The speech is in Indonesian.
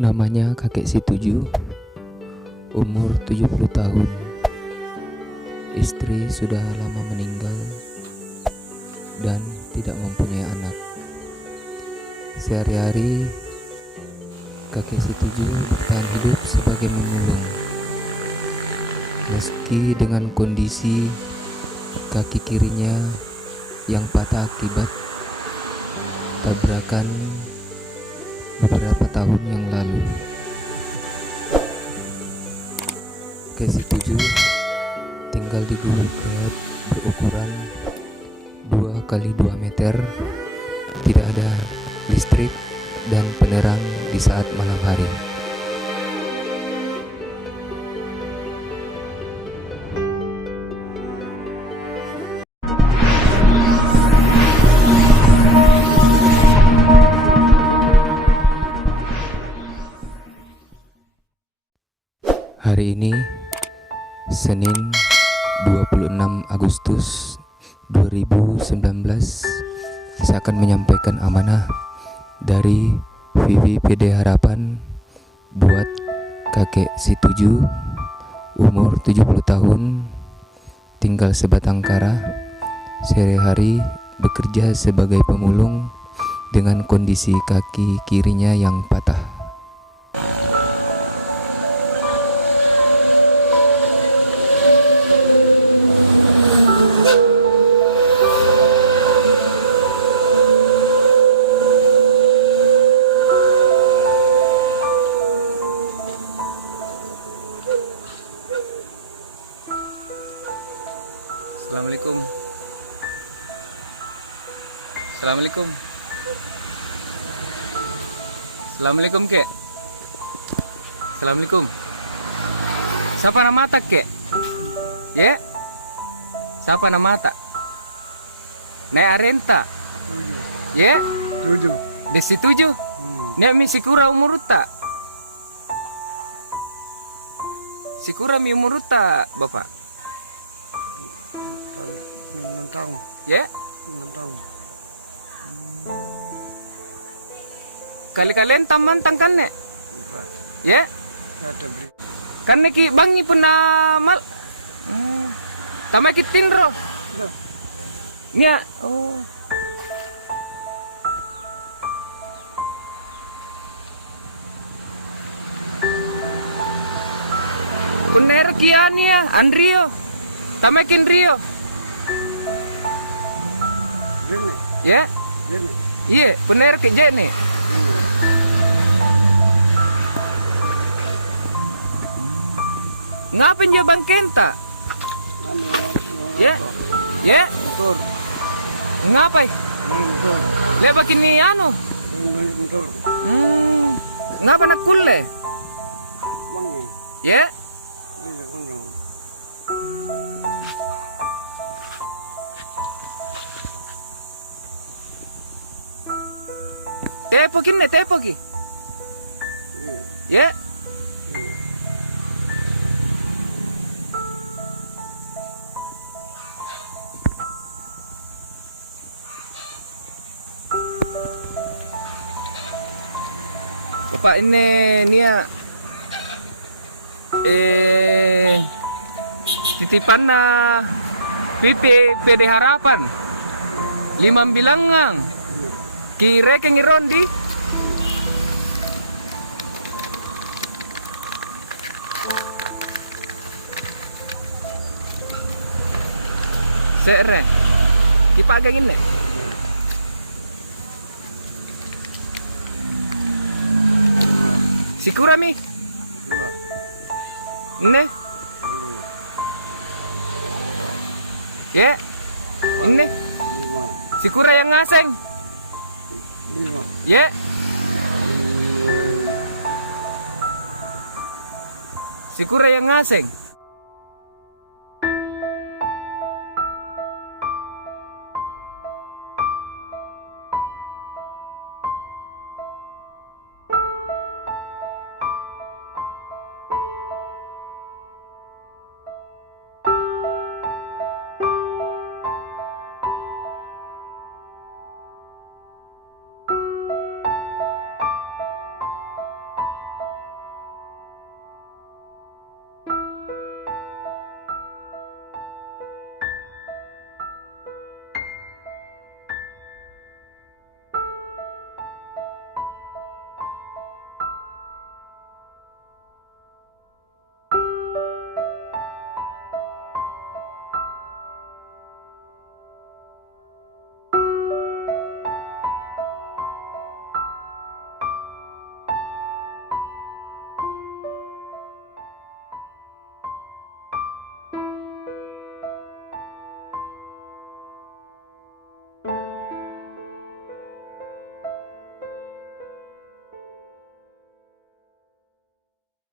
Namanya kakek si tujuh, umur 70 tahun. Istri sudah lama meninggal dan tidak mempunyai anak. Sehari-hari kakek si tujuh bertahan hidup sebagai pemulung. Meski dengan kondisi kaki kirinya yang patah akibat tabrakan beberapa tahun yang lalu. Kakek si tujuh tinggal di gubuk kreat berukuran 2 kali 2 meter, tidak ada listrik dan penerang di saat malam hari. Hari ini Senin 26 Agustus 2019, saya akan menyampaikan amanah dari VVPD Harapan buat kakek si tujuh, umur 70 tahun, tinggal sebatang kara, sehari-hari bekerja sebagai pemulung dengan kondisi kaki kirinya yang patah. Assalamualaikum. Assalamualaikum. Assalamualaikum, Kek. Assalamualaikum. Siapa nama tak, Kek? Ya? Siapa nama tak? Nek Arenta. Ya? Tujuh. Desi tujuh. Nek mi sikura umur tak? Sikura mi umur tak, Bapak? 6 tahun. Ya? 6 tahun. Kali-kalian taman tangkan nek? Ya? Ada beri. Kan neki bangi pernah mal. Tama kitin ro. Nia. Oh. Kuner kiania Andrio. Tamakin Rio. Ini. Ya? Ini. Iya, bener ke jene. Ngapa nyo bang kenta? Ya? Ya? Motor. Ngapa? Motor. Leba kini ano? Motor. Ngapa nak kulle? Mangi. Ya? Bisa kondong. Tepo kini, tepo ki. Ya? Bapak ini Nia titipan na PD Harapan 5 bilangan kira ke ngirondi sere dipagang ini si kurami ini ya ini si kura yang ngaseng ya si kura yang ngaseng